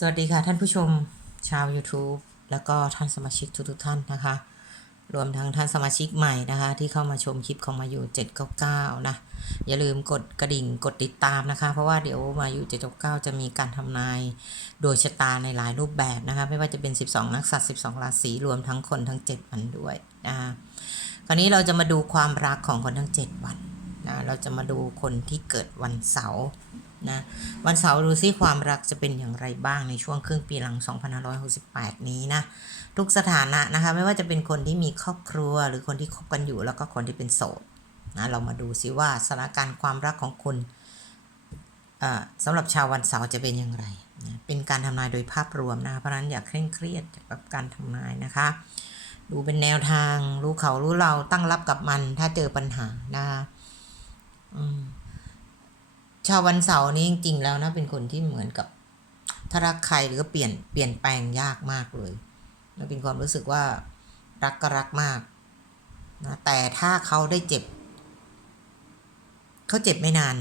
สวัสดีค่ะท่านผู้ชมชาว YouTube แล้วก็ท่านสมาชิกทุกๆท่านนะคะ รวมทั้งท่านสมาชิกใหม่นะคะ ที่เข้ามาชมคลิปของมาอยู่ 799 นะ อย่าลืมกดกระดิ่งกดติดตามนะคะ เพราะว่าเดี๋ยวมาอยู่ 799 จะมีการทำนายโดยชะตาในหลายรูปแบบนะคะ ไม่ว่าจะเป็น 12 นักษัตริย์12 ราศีรวมทั้งคนทั้ง 7 วันด้วยนะคะคราวนี้เราจะมาดูความรักของคนทั้ง 7 วันนะเราจะมาดูคนที่เกิดวันเสาร์ นะวันเสาร์ดูซิความรักจะเป็นอย่างไรบ้างในช่วงครึ่งปีหลัง 2568 นี้นะทุกสถานะนะคะไม่ว่าจะเป็นคนที่มีครอบครัวหรือคนที่คบกันอยู่ แล้วก็คนที่เป็นโสดนะเรามาดูซิว่าสถานการณ์ความรักของคุณสำหรับชาววันเสาร์จะเป็นอย่างไรนะเป็นการทำนายโดยภาพรวมนะคะเพราะฉะนั้นอย่าเคร่งเครียดกับการทำนายนะคะ ดูเป็นแนวทางรู้เขารู้เราตั้งรับกับมันถ้าเจอปัญหานะคะอืม ชาววันเสาร์นี้จริงๆแล้วนะเป็นคนที่เหมือนกับถ้ารักใครหรือเปลี่ยนเปลี่ยนแปลงยากมากเลยมันเป็นความรู้สึกว่ารักก็รักมากนะแต่ถ้าเขาได้เจ็บ เขาเจ็บไม่นาน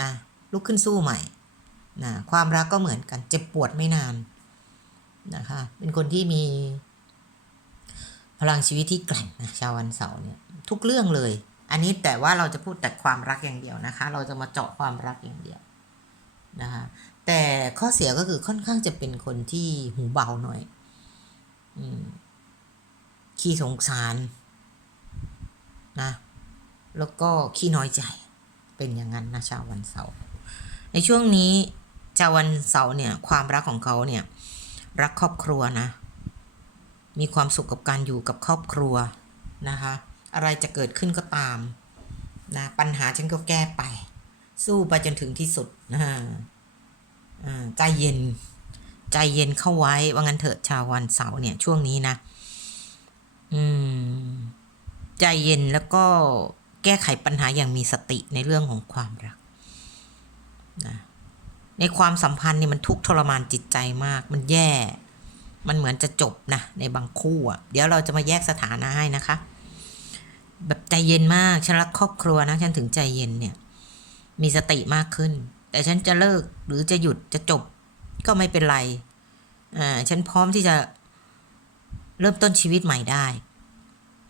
นะลุกขึ้นสู้ใหม่นะความรักก็เหมือนกัน เจ็บปวดไม่นานนะคะ เป็นคนที่มี พลังชีวิตที่แกร่งนะชาววันเสาร์เนี่ย ทุกเรื่องเลย อันนี้แต่ว่าเราจะพูดแต่ความรักอย่างเดียวนะคะ เราจะมาเจาะความรักอย่างเดียวนะคะแต่ข้อเสียก็คือค่อนข้างจะเป็นคนที่หูเบาหน่อยอขี้สงสารนะแล้วก็ขี้น้อยใจเป็นอย่างนั้นนะชาววันเสาร์ในช่วงนี้ชาววันเสาร์เนี่ยความรักของเขาเนี่ยรักครอบครัวนะ มีความสุขกับการอยู่กับครอบครัวนะคะ อะไรจะเกิดขึ้นก็ตามนะปัญหาฉันก็แก้ไป สู้ไปจนถึงที่สุดนะใจเย็น ใจเย็นเข้าไว้ ว่างั้นเถอะชาววันเสาร์เนี่ยช่วงนี้นะ อืม ใจเย็นแล้วก็แก้ไขปัญหาอย่างมีสติในเรื่องของความรักนะในความสัมพันธ์เนี่ยมันทุกทรมานจิตใจมาก มันแย่ มันเหมือนจะจบนะในบางคู่อะ เดี๋ยวเราจะมาแยกสถานะให้นะคะ แบบใจเย็นมากฉันรักครอบครัวนะฉันถึงใจเย็นเนี่ย มีสติมากขึ้น แต่ฉันจะเลิกหรือจะหยุดจะจบก็ไม่เป็นไรอ่าฉันพร้อมที่จะเริ่มต้นชีวิตใหม่ได้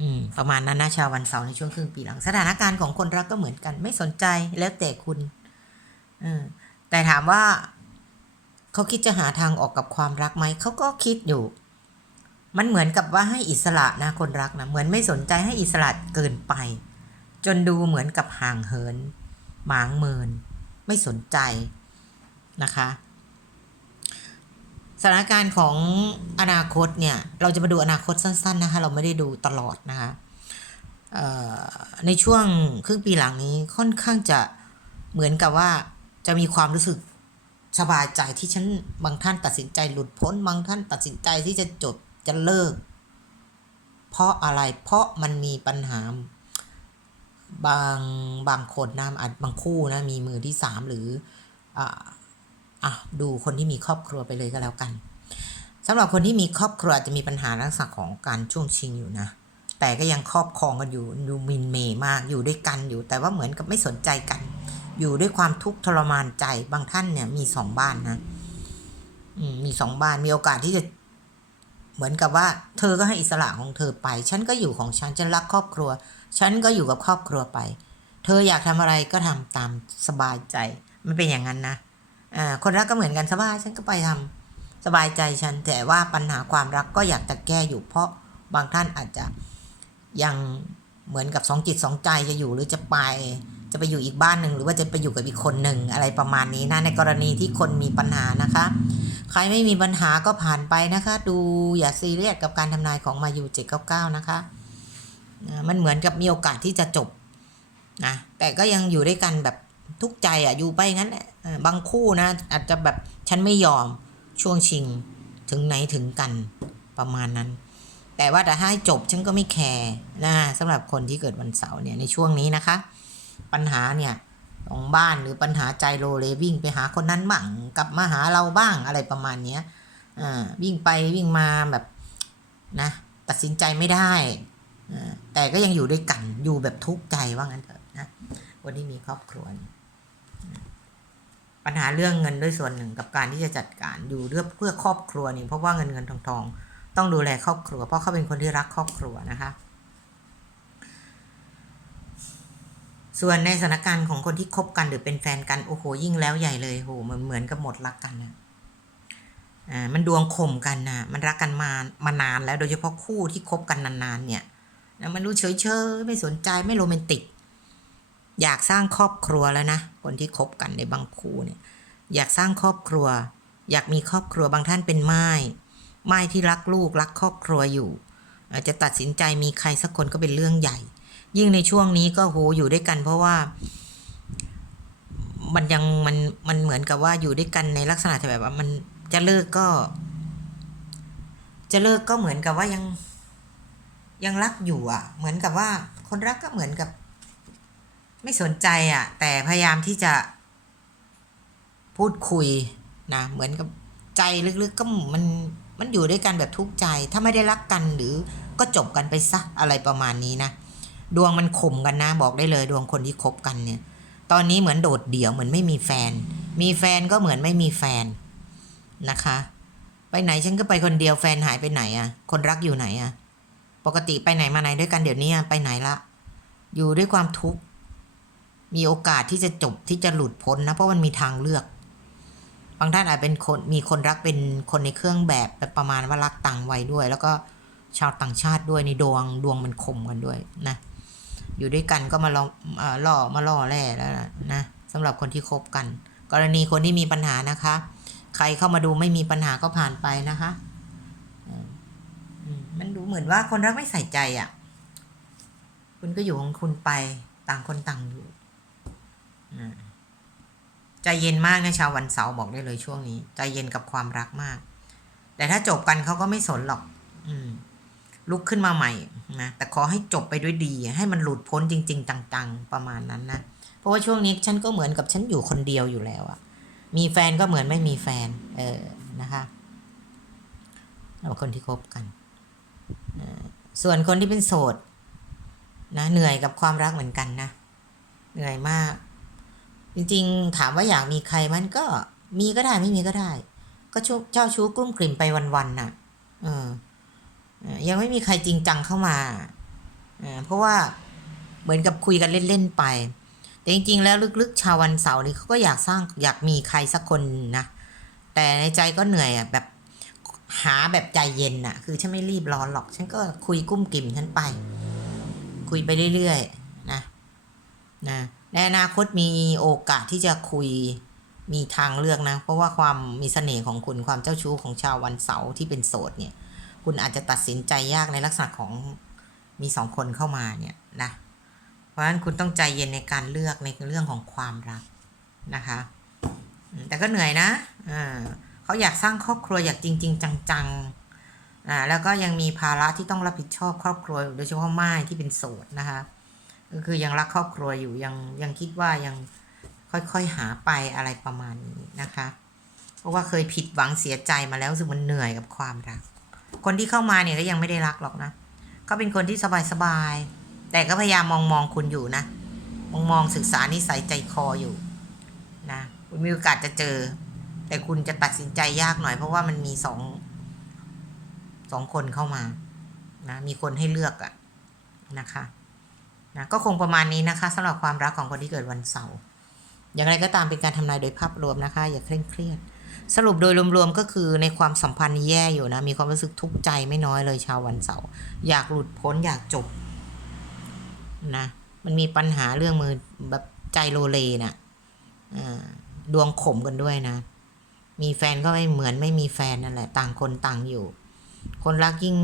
อืม ประมาณนั้นนะชาววันเสาร์ในช่วงครึ่งปีหลัง สถานการณ์ของคนรักก็เหมือนกัน ไม่สนใจแล้วแต่คุณอแต่ถามว่า เขาคิดจะหาทางออกกับความรักไหมเขาก็คิดอยู่ มันเหมือนกับว่าให้อิสระนะคนรักนะเหมือนไม่สนใจให้อิสระเกินไป จนดูเหมือนกับห่างเหิน หมางเมิน ไม่สนใจนะคะสถานการณ์ของอนาคตเนี่ย เราจะมาดูอนาคตสั้น ๆนะคะ เราไม่ได้ดูตลอดนะคะในช่วงครึ่งปีหลังนี้ค่อนข้างจะเหมือนกับว่าจะมีความรู้สึกสบายใจที่ฉันบางท่านตัดสินใจหลุดพ้น บางท่านตัดสินใจที่จะจบ จะเลิก เพราะอะไรเพราะมันมีปัญหา บางบางคนนะอาจบางคู่นะมีมือที่สามหรืออ่าอะดูคนที่มีครอบครัวไปเลยก็แล้วกันสำหรับคนที่มีครอบครัวจะมีปัญหาลักษณะของการช่วงชิงอยู่นะ แต่ก็ยังครอบครองกันอยู่ดูมินเมย์มากอยู่ด้วยกันอยู่ แต่ว่าเหมือนกับไม่สนใจกัน อยู่ด้วยความทุกข์ทรมานใจบางท่านเนี่ยมีสองบ้านนะมีสองบ้านมีโอกาสที่จะ เหมือนกับว่า เธอก็ให้อิสระของเธอไป ฉันก็อยู่ของฉัน ฉันรักครอบครัว ฉันก็อยู่กับครอบครัวไป เธออยากทำอะไรก็ทำตามสบายใจ มันเป็นอย่างนั้นนะอ่าคนรักก็เหมือนกันสบายฉันก็ไปทำสบายใจฉันแต่ว่าปัญหาความรักก็อยากจะแก้อยู่เพราะบางท่านอาจจะยังเหมือนกับสองจิตสองใจจะอยู่หรือจะไป จะไปอยู่อีกบ้านหนึ่งหรือว่าจะไปอยู่กับอีกคนหนึ่งอะไรประมาณนี้นะในกรณีที่คนมีปัญหานะคะ ใครไม่มีปัญหาก็ผ่านไปนะคะ ดูอย่าซีเรียสกับการทำนายของมายู799 นะคะ มันเหมือนกับมีโอกาสที่จะจบนะแต่ก็ยังอยู่ด้วยกันแบบทุกใจอะอยู่ไปงั้นแหละบางคู่นะ อาจจะแบบฉันไม่ยอมช่วงชิงถึงไหนถึงกันประมาณนั้น แต่ว่าแต่ถ้าให้จบฉันก็ไม่แคร์นะสำหรับคนที่เกิดวันเสาร์เนี่ยในช่วงนี้นะคะ ปัญหาเนี่ยของบ้านหรือปัญหาใจโลเลวิ่งไปหาคนนั้นบ้างกลับมาหาเราบ้างอะไรประมาณเนี้ยอ่าวิ่งไปวิ่งมาแบบนะตัดสินใจไม่ได้อ่าแต่ก็ยังอยู่ด้วยกันอยู่แบบทุกข์ใจว่างั้นเถอะนะวันนี้มีครอบครัวปัญหาเรื่องเงินด้วยส่วนหนึ่งกับการที่จะจัดการอยู่เรื่อเพื่อครอบครัวนี่เพราะว่าเงินเงินทองทองต้องดูแลครอบครัว เพราะเขาเป็นคนที่รักครอบครัวนะคะ ส่วนในสถานการณ์ของคนที่คบกันหรือเป็นแฟนกัน โอ้โห ยิ่งแล้วใหญ่เลยโหเหมันเหมือนกับหมดรักกันนะอ่ามันดวงข่มกันนะมันรักกันมามานานแล้วโดยเฉพาะคู่ที่คบกันนานๆเนี่ยมันรู้เฉยเฉยๆไม่สนใจไม่โรแมนติก อยากสร้างครอบครัวแล้วนะคนที่คบกันในบางคู่เนี่ย อยากสร้างครอบครัว อยากมีครอบครัวบางท่านเป็นไม้ไม้ที่รักลูกรักครอบครัวอยู่อาจจะตัดสินใจมีใครสักคนก็เป็นเรื่องใหญ่ ยิ่งในช่วงนี้ก็โหอยู่ด้วยกัน เพราะว่า มันยังมันมันเหมือนกับว่าอยู่ด้วยกันในลักษณะแบบว่ามันจะเลิกก็ จะเลิกก็เหมือนกับว่ายังยังรักอยู่อะ เหมือนกับว่า คนรักก็เหมือนกับ ไม่สนใจอะ แต่พยายามที่จะพูดคุยนะเหมือนกับใจลึกๆก็มันมันอยู่ด้วยกันแบบทุกใจ ถ้าไม่ได้รักกันหรือก็จบกันไปซะอะไรประมาณนี้นะ ดวงมันข่มกันนะ บอกได้เลยดวงคนที่คบกันเนี่ย ตอนนี้เหมือนโดดเดี่ยวเหมือนไม่มีแฟน มีแฟนก็เหมือนไม่มีแฟนนะคะ ไปไหนฉันก็ไปคนเดียวแฟนหายไปไหนอะคนรักอยู่ไหนอะปกติไปไหนมาไหนด้วยกันเดี๋ยวนี้อะไปไหนละ อยู่ด้วยความทุกข์ มีโอกาสที่จะจบที่จะหลุดพ้นนะเพราะมันมีทางเลือกบางท่านอาจเป็นคนมีคนรักเป็นคนในเครื่องแบบแบบประมาณว่ารักต่างวัยด้วย แล้วก็ชาวต่างชาติด้วยในดวงดวงมันคมกันด้วยนะ อยู่ด้วยกันก็มาล่อเอ่อล่อมาล่อแร่แล้วนะสำหรับคนที่คบกัน กรณีคนที่มีปัญหานะคะ ใครเข้ามาดูไม่มีปัญหาก็ผ่านไปนะคะมันดูเหมือนว่าคนรักไม่ใส่ใจอะ่ะ คุณก็อยู่ของคุณไปต่างคนต่างอยู่ใจเย็นมากนะชาววันเสาร์บอกได้เลยช่วงนี้ ใจเย็นกับความรักมาก แต่ถ้าจบกันเขาก็ไม่สนหรอก อืม ลุกขึ้นมาใหม่นะแต่ขอให้จบไปด้วยดี ให้มันหลุดพ้นจริงๆจังๆ ประมาณนั้นนะเพราะว่าช่วงนี้ฉันก็เหมือนกับฉันอยู่คนเดียวอยู่แล้วอะมีแฟนก็เหมือนไม่มีแฟน เออนะคะเราคนที่คบกันส่วนคนที่เป็นโสดนะเหนื่อยกับความรักเหมือนกันนะเหนื่อยมาก จริงๆ ถามว่าอยากมีใครมันก็มีก็ได้ไม่มีก็ได้ ก็ชเจ้าชู้กลุ้มกลิ่มไปวันๆน่ะ เออ ยังไม่มีใครจริงจังเข้ามาเอ่อเพราะว่าเหมือนกับคุยกันเล่น ๆ ไป แต่จริง ๆ แล้วลึกๆ ชาววันเสาร์นี่เขาก็อยากสร้างอยากมีใครสักคนนะ แต่ในใจก็เหนื่อยอะแบบหาแบบใจเย็นน่ะ คือฉันไม่รีบร้อนหรอก ฉันก็คุยกุ้มกิ่มฉันไป คุยไปเรื่อยๆนะนะในอนาคตมีโอกาสที่จะคุยมีทางเลือกนะ เพราะว่าความมีเสน่ห์ของคุณความเจ้าชู้ของชาววันเสาร์ที่เป็นโสดเนี่ย คุณอาจจะตัดสินใจยากในลักษณะของมีสองคนเข้ามาเนี่ยนะ เพราะฉะนั้นคุณต้องใจเย็นในการเลือกในเรื่องของความรักนะคะ แต่ก็เหนื่อยนะเขาอยากสร้างครอบครัวอยากจริง ๆ จังๆแล้วก็ยังมีภาระที่ต้องรับผิดชอบครอบครัว โดยเฉพาะม่ายที่เป็นโสดนะคะ ก็คือยังรักครอบครัวอยู่ยังยังคิดว่ายังค่อยๆหาไปอะไรประมาณนี้นะคะ เพราะว่าเคยผิดหวังเสียใจมาแล้วรู้สึกมันเหนื่อยกับความรัก คนที่เข้ามาเนี่ยก็ยังไม่ได้รักหรอกนะเขาเป็นคนที่สบายๆแต่ก็พยายามมองมองคุณอยู่นะมองมองศึกษานิสัยใจคออยู่นะคุณมีโอกาสจะเจอ แต่คุณจะตัดสินใจยากหน่อย เพราะว่ามันมีสองสองคนเข้ามานะมีคนให้เลือกอะนะคะนะก็คงประมาณนี้นะคะสำหรับความรักของคนที่เกิดวันเสาร์อย่างไรก็ตามเป็นการทำนายโดยภาพรวมนะคะ อย่าเคร่งเครียด สรุปโดยรวมๆก็คือในความสัมพันธ์แย่อยู่นะ มีความรู้สึกทุกข์ใจไม่น้อยเลยชาววันเสาร์อยากหลุดพ้นอยากจบนะมันมีปัญหาเรื่องมือแบบใจโลเลนะ่ะอ่าดวงขมกันด้วยนะ มีแฟนก็ไม่เหมือนไม่มีแฟนนั่นแหละ ต่างคนต่างอยู่ คนรักยิ่ง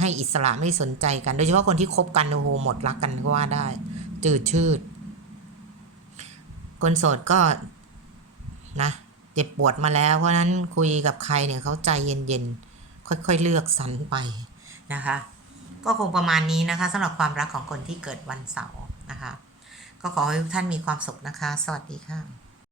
ให้อิสระไม่สนใจกัน โดยเฉพาะคนที่คบกันโอ้โหหมดรักกันก็ว่าได้ จืดชืด คนโสดก็นะ เจ็บปวดมาแล้ว เพราะฉะนั้นคุยกับใครเนี่ยเขาใจเย็นๆ ค่อยๆเลือกสรรไปนะคะ ก็คงประมาณนี้นะคะสำหรับความรักของคนที่เกิดวันเสาร์นะคะ ก็ขอให้ทุกท่านมีความสุขนะคะ สวัสดีค่ะ